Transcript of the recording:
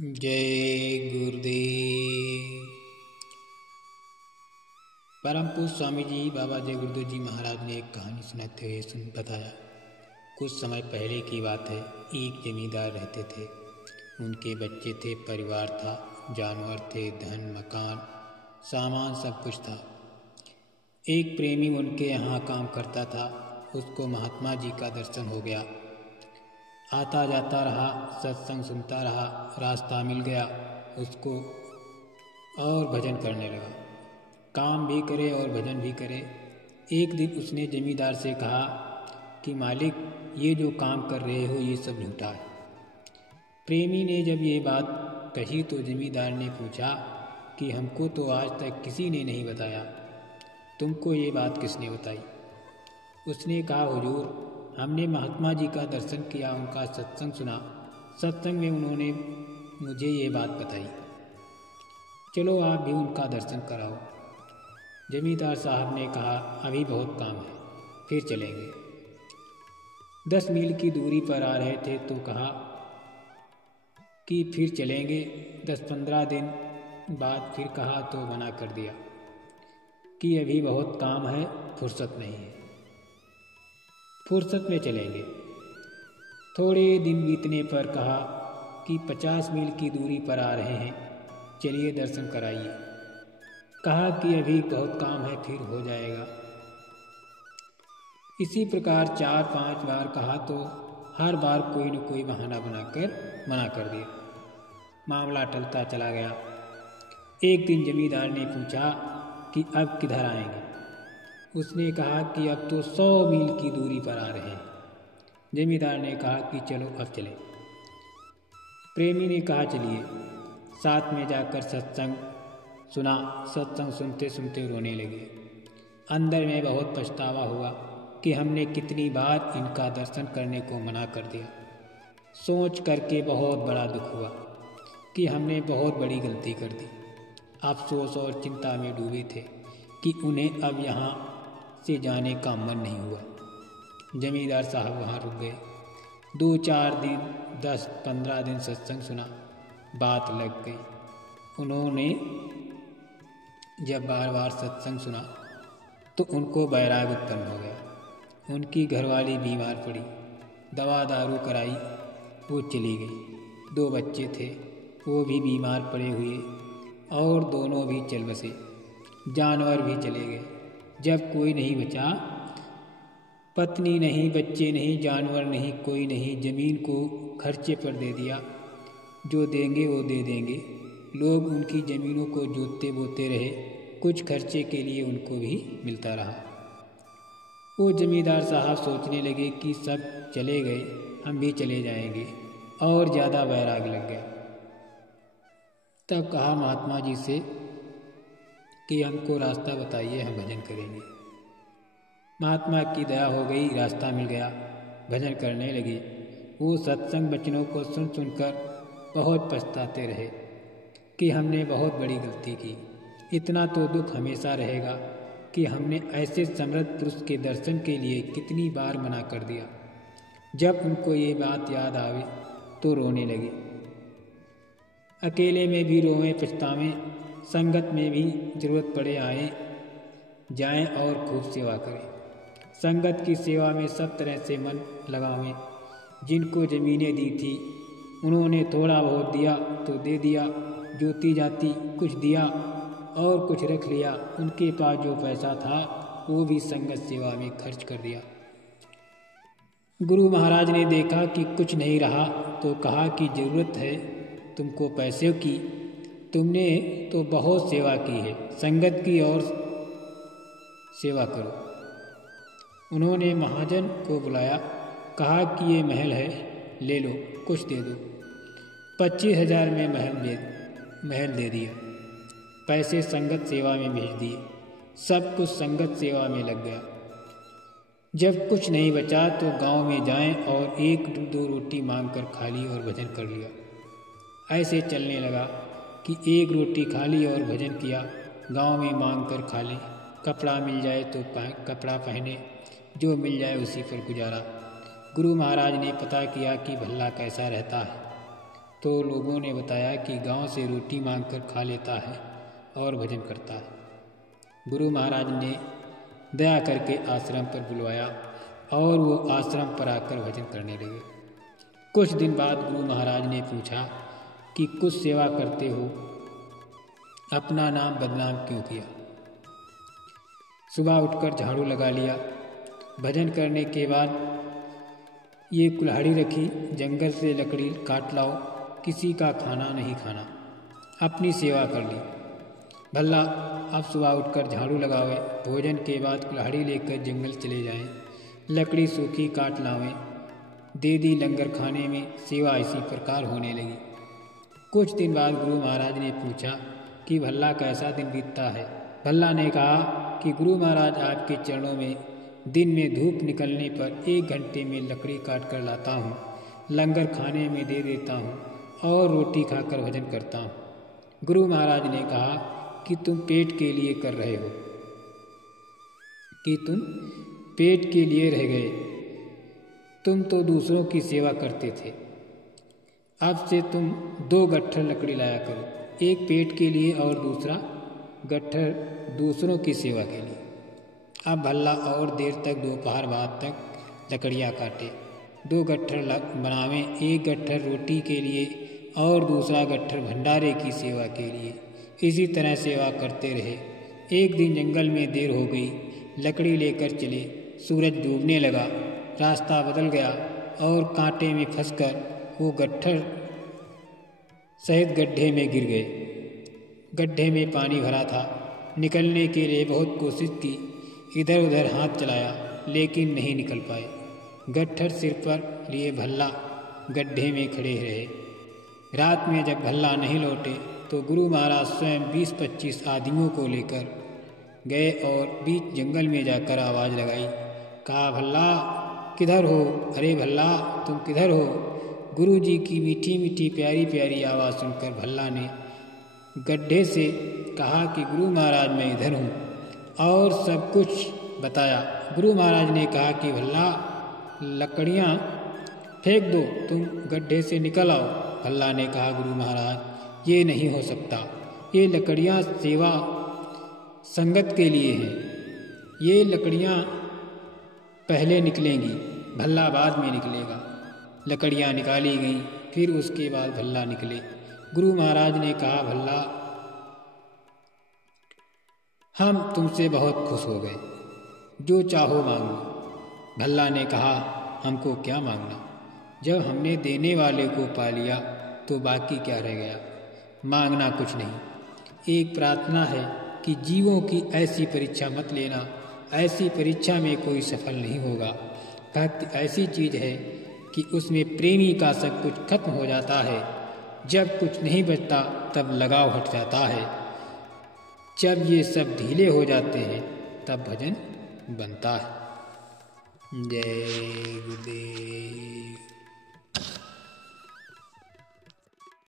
जय गुरुदेव। परम पूज्य स्वामी जी बाबा जय गुरुदेव जी महाराज ने एक कहानी सुनाते हुए बताया। कुछ समय पहले की बात है। एक जमींदार रहते थे। उनके बच्चे थे, परिवार था, जानवर थे, धन, मकान, सामान सब कुछ था। एक प्रेमी उनके यहाँ काम करता था। उसको महात्मा जी का दर्शन हो गया। आता जाता रहा, सत्संग सुनता रहा, रास्ता मिल गया उसको और भजन करने लगा। काम भी करे और भजन भी करे। एक दिन उसने जमींदार से कहा कि मालिक, ये जो काम कर रहे हो ये सब झूठा है। प्रेमी ने जब ये बात कही तो जमींदार ने पूछा कि हमको तो आज तक किसी ने नहीं बताया, तुमको ये बात किसने बताई? उसने कहा, हुजूर, हमने महात्मा जी का दर्शन किया, उनका सत्संग सुना। सत्संग में उन्होंने मुझे ये बात बताई। चलो आप भी उनका दर्शन कराओ। जमींदार साहब ने कहा, अभी बहुत काम है, फिर चलेंगे। 10 मील की दूरी पर आ रहे थे तो कहा कि फिर चलेंगे। 10-15 दिन बाद फिर कहा तो मना कर दिया कि अभी बहुत काम है, फुर्सत नहीं है, फुर्सत में चलेंगे। थोड़े दिन बीतने पर कहा कि 50 मील की दूरी पर आ रहे हैं, चलिए दर्शन कराइए। कहा कि अभी बहुत काम है, फिर हो जाएगा। इसी प्रकार 4-5 बार कहा तो हर बार कोई न कोई बहाना बनाकर मना कर दिया। मामला टलता चला गया। एक दिन जमींदार ने पूछा कि अब किधर आएंगे? उसने कहा कि अब तो 100 मील की दूरी पर आ रहे हैं। जमींदार ने कहा कि चलो अब चले। प्रेमी ने कहा, चलिए। साथ में जाकर सत्संग सुना। सत्संग सुनते सुनते रोने लगे। अंदर में बहुत पछतावा हुआ कि हमने कितनी बार इनका दर्शन करने को मना कर दिया। सोच करके बहुत बड़ा दुख हुआ कि हमने बहुत बड़ी गलती कर दी। अफसोस और चिंता में डूबे थे कि उन्हें अब यहाँ से जाने का मन नहीं हुआ। जमींदार साहब वहाँ रुक गए। 2-4 दिन, 10-15 दिन सत्संग सुना, बात लग गई। उन्होंने जब बार बार सत्संग सुना तो उनको वैराग उत्पन्न हो गया। उनकी घरवाली बीमार पड़ी, दवा दारू कराई, वो चली गई। 2 बच्चे थे, वो भी बीमार पड़े हुए और दोनों भी चल बसे। जानवर भी चले गए। जब कोई नहीं बचा, पत्नी नहीं, बच्चे नहीं, जानवर नहीं, कोई नहीं, ज़मीन को खर्चे पर दे दिया। जो देंगे वो दे देंगे। लोग उनकी ज़मीनों को जोतते बोते रहे, कुछ खर्चे के लिए उनको भी मिलता रहा। वो जमींदार साहब सोचने लगे कि सब चले गए, हम भी चले जाएंगे, और ज़्यादा वैराग लग गया। तब कहा महात्मा जी से कि हमको रास्ता बताइए, हम भजन करेंगे। महात्मा की दया हो गई, रास्ता मिल गया, भजन करने लगे। वो सत्संग वचनों को सुन सुनकर बहुत पछताते रहे कि हमने बहुत बड़ी गलती की। इतना तो दुख हमेशा रहेगा कि हमने ऐसे समृद्ध पुरुष के दर्शन के लिए कितनी बार मना कर दिया। जब उनको ये बात याद आवे तो रोने लगे। अकेले में भी रोवें, पछतावें, संगत में भी जरूरत पड़े आए जाएं और खूब सेवा करें। संगत की सेवा में सब तरह से मन लगावें। जिनको ज़मीनें दी थी उन्होंने थोड़ा बहुत दिया तो दे दिया, जोती जाती कुछ दिया और कुछ रख लिया। उनके पास जो पैसा था वो भी संगत सेवा में खर्च कर दिया। गुरु महाराज ने देखा कि कुछ नहीं रहा तो कहा कि ज़रूरत है तुमको पैसे की, तुमने तो बहुत सेवा की है, संगत की और सेवा करो। उन्होंने महाजन को बुलाया, कहा कि ये महल है, ले लो, कुछ दे दो। 25,000 में महल दे दिया। पैसे संगत सेवा में भेज दिए। सब कुछ संगत सेवा में लग गया। जब कुछ नहीं बचा तो गांव में जाएं और 1-2 रोटी मांगकर खा ली और भजन कर लिया। ऐसे चलने लगा कि 1 रोटी खा ली और भजन किया, गांव में मांग कर खा लें, कपड़ा मिल जाए तो कपड़ा पहने, जो मिल जाए उसी पर गुजारा। गुरु महाराज ने पता किया कि भल्ला कैसा रहता है। तो लोगों ने बताया कि गांव से रोटी मांगकर खा लेता है और भजन करता है। गुरु महाराज ने दया करके आश्रम पर बुलवाया और वो आश्रम पर आकर भजन करने लगे। कुछ दिन बाद गुरु महाराज ने पूछा कि कुछ सेवा करते हो, अपना नाम बदनाम क्यों किया? सुबह उठकर झाड़ू लगा लिया। भजन करने के बाद ये कुल्हाड़ी रखी, जंगल से लकड़ी काट लाओ, किसी का खाना नहीं खाना, अपनी सेवा कर ली। भल्ला अब सुबह उठकर झाड़ू लगावे, भोजन के बाद कुल्हाड़ी लेकर जंगल चले जाएं, लकड़ी सूखी काट लावें, दे दी लंगर खाने में। सेवा इसी प्रकार होने लगी। कुछ दिन बाद गुरु महाराज ने पूछा कि भल्ला कैसा दिन बीतता है? भल्ला ने कहा कि गुरु महाराज आपके चरणों में दिन में धूप निकलने पर 1 घंटे में लकड़ी काट कर लाता हूँ, लंगर खाने में दे देता हूँ और रोटी खाकर भजन करता हूँ। गुरु महाराज ने कहा कि तुम पेट के लिए कर रहे हो, कि तुम पेट के लिए रह गए, तुम तो दूसरों की सेवा करते थे। अब से तुम 2 गट्ठर लकड़ी लाया करो, एक पेट के लिए और दूसरा गट्ठर दूसरों की सेवा के लिए। अब भल्ला और देर तक दोपहर बाद तक लकड़ियाँ काटे, 2 गट्ठर बनावें, एक गट्ठर रोटी के लिए और दूसरा गट्ठर भंडारे की सेवा के लिए। इसी तरह सेवा करते रहे। एक दिन जंगल में देर हो गई, लकड़ी लेकर चले, सूरज डूबने लगा, रास्ता बदल गया और कांटे में फंसकर वो गट्ठर सहित गड्ढे में गिर गए। गड्ढे में पानी भरा था। निकलने के लिए बहुत कोशिश की, इधर उधर हाथ चलाया, लेकिन नहीं निकल पाए। गट्ठर सिर पर लिए भल्ला गड्ढे में खड़े रहे। रात में जब भल्ला नहीं लौटे तो गुरु महाराज स्वयं 20-25 आदमियों को लेकर गए और बीच जंगल में जाकर आवाज़ लगाई। कहा, भल्ला किधर हो? अरे भल्ला तुम किधर हो? गुरुजी की मीठी मीठी प्यारी प्यारी आवाज़ सुनकर भल्ला ने गड्ढे से कहा कि गुरु महाराज मैं इधर हूँ और सब कुछ बताया। गुरु महाराज ने कहा कि भल्ला लकड़ियाँ फेंक दो, तुम गड्ढे से निकल आओ। भल्ला ने कहा, गुरु महाराज ये नहीं हो सकता, ये लकड़ियाँ सेवा संगत के लिए हैं, ये लकड़ियाँ पहले निकलेंगी, भल्ला बाद में निकलेगा। लकड़ियाँ निकाली गईं, फिर उसके बाद भल्ला निकले। गुरु महाराज ने कहा, भल्ला हम तुमसे बहुत खुश हो गए, जो चाहो मांग लो। भल्ला ने कहा, हमको क्या मांगना, जब हमने देने वाले को पा लिया तो बाकी क्या रह गया? मांगना कुछ नहीं, एक प्रार्थना है कि जीवों की ऐसी परीक्षा मत लेना, ऐसी परीक्षा में कोई सफल नहीं होगा। भक्ति ऐसी चीज है कि उसमें प्रेमी का सब कुछ खत्म हो जाता है। जब कुछ नहीं बचता तब लगाव हट जाता है। जब ये सब ढीले हो जाते हैं तब भजन बनता है। जय गुरुदेव।